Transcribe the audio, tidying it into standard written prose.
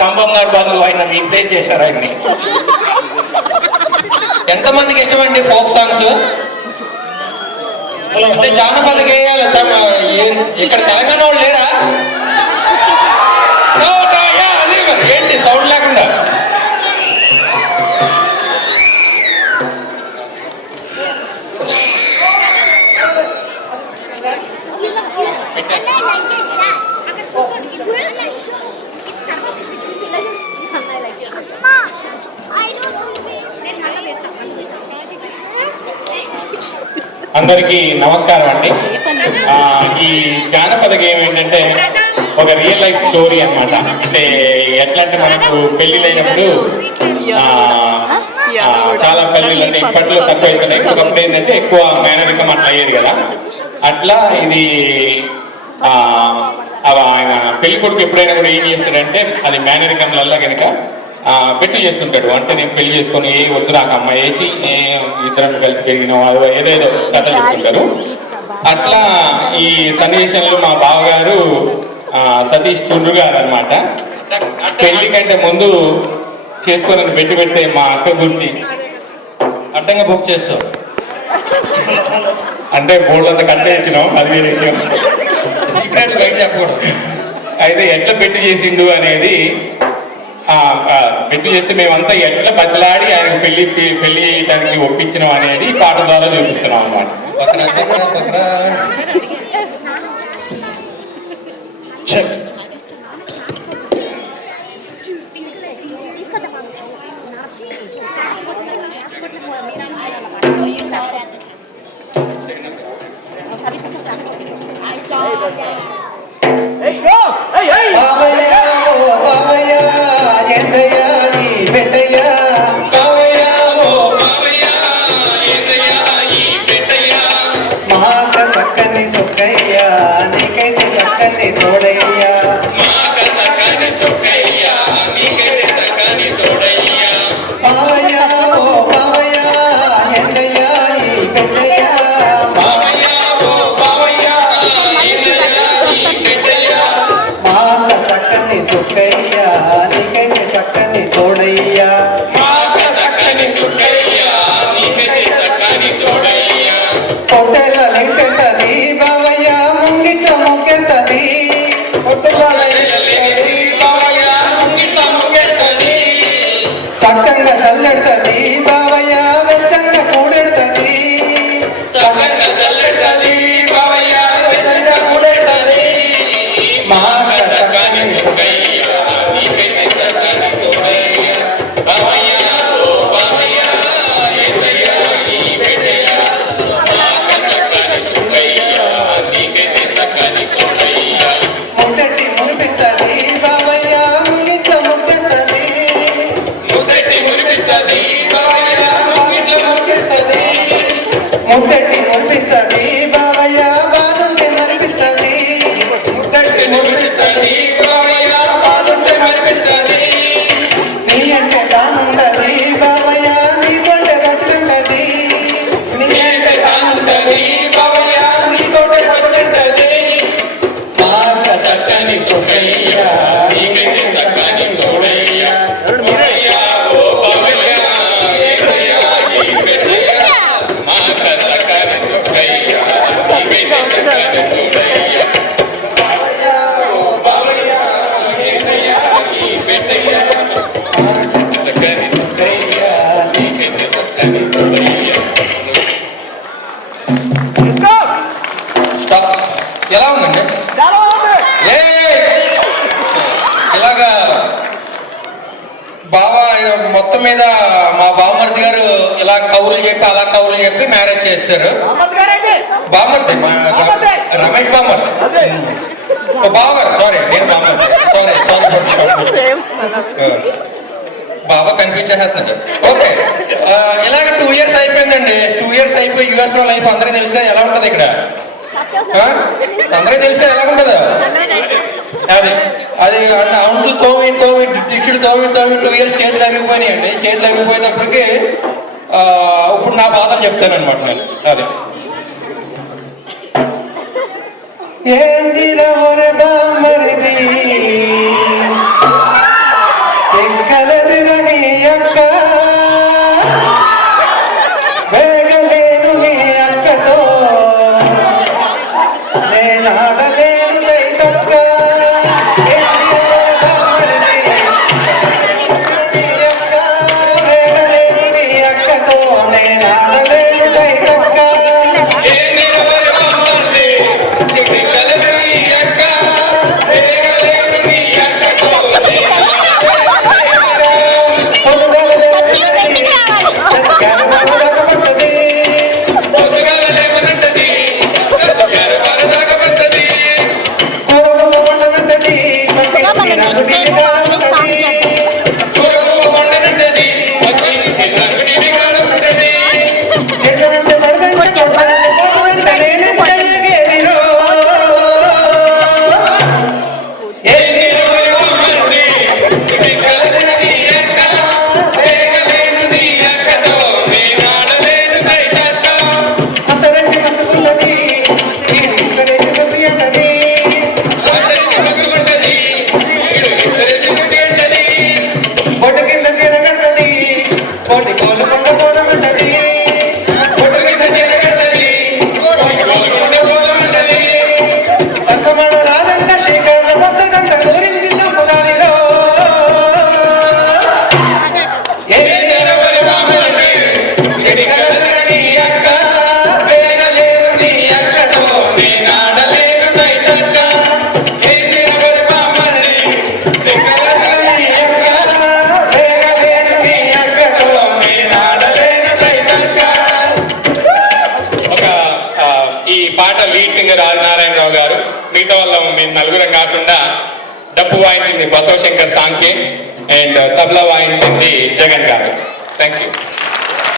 స్తంభం గారు బదులు ఆయన రీప్లేస్ చేశారు ఆయన్ని. ఎంతమందికి ఇష్టమండి ఫోక్ సాంగ్స్? అంటే జానపద గేయాలు ఇక్కడ తెలంగాణ వాళ్ళు లేరా? అదే మరి ఏంటి సౌండ్ లేకుండా? అందరికీ నమస్కారం అండి. ఈ జానపద గేమ్ ఏంటంటే ఒక రియల్ లైఫ్ స్టోరీ అన్నమాట. అంటే ఎట్లా అంటే మనకు పెళ్లిళ్ళైనప్పుడు చాలా పెళ్లిళ్ళు అంటే ఇప్పట్లో తక్కువ అయిపోయినాయి. ఒకప్పుడు ఏంటంటే ఎక్కువ మేనరికం అట్లా అయ్యేది కదా. అట్లా ఇది ఆయన పెళ్లి కొడుకు ఎప్పుడైనా కూడా ఏం చేస్తాడంటే అది మేనరికంలల్లా కనుక పెట్టి చేస్తుంటాడు. అంటే నేను పెళ్లి చేసుకొని వద్దు నాకు అమ్మాయి వేచి ఇద్దరం కలిసి పెరిగినాం అది ఏదేదో కథలు చెప్తుంటారు. అట్లా ఈ సన్నివేశంలో మా బావగారు సతీష్ చుండ్రు గారు అనమాట. పెళ్లి కంటే ముందు చేసుకొని పెడితే మా అక్క గురించి అడ్డంగా బుక్ చేస్తావు అంటే బోర్డు అంతా కట్టే ఇచ్చినాం, అది వేరే విషయం. సీక్రెట్ బయట చెప్పకూడదు. అయితే ఎట్లా పెట్టి చేసిండు అనేది పెట్టి చేస్తే మేమంతా ఎట్లా బద్దలాడి ఆయన పెళ్లి చేయడానికి ఒప్పించినాం అనేది పాట ద్వారా చూపిస్తున్నాం అన్నమాట. సక్కంగా చల్లెడుతుంది బావయ్య వెచ్చంగా కూడెడుతుంది. సక్కంగా చల్లెడుతుంది బావయ్య వెచ్చంగా కూడెడుతుంది. మాక సక్కని ముద్దటి మురిపిస్తుంది బావయ్య ముంగిట్ల ముగ్గేస్తుంది. ముద్దటి మురిపిస్తుంది బావయ్య బాదుంటే మరిపిస్తుంది. ముద్దటి మురిపిస్తుంది బావయ్య బాదుంటే మరిపిస్తుంది. నీ అంటే తానుండది బావయ్య నీతోటే బతుకుంటది. నీ అంటే తానుంటది బావయ్య నీతోటే బతుకుంటది. మాక సక్కని సుఖయ్య నీకంటే సక్కని తోడయ్య. ఎలా ఉందండి? ఇలాగా బాబా మొత్తం మీద మా బామ్మర్ది గారు ఇలా కౌరులు చెప్పి అలా కౌరులు చెప్పి మ్యారేజ్ చేశారు. బామ్మర్ది రమేష్ బామ్మర్ది బావగారు సారీ నేను బామ్మర్ది బాబా కన్ఫ్యూజ్ చేస్తున్నారు. ఓకే ఇలాగ 2 years అయిపోయిందండి. 2 years అయిపోయి US లో లైఫ్ అందరికీ తెలుసు కదా ఎలా ఉంటుంది ఇక్కడ. అందరికీ తెలుసు కదా ఎలా ఉంటుందా. అది అది అంటే అవుట్లు తోమి డిక్షుడు తోమి 2 years చేతులు అరిగిపోయినాయండి. చేతులు అరిగిపోయేటప్పటికి ఇప్పుడు నా బాధలు చెప్తానమాట నేను. అది ఏందిరా ఒరే బామ్మరిది బసవశంకర్ సాంకే అండ్ తబలా వాయించింది జగన్ గారు. Thank you.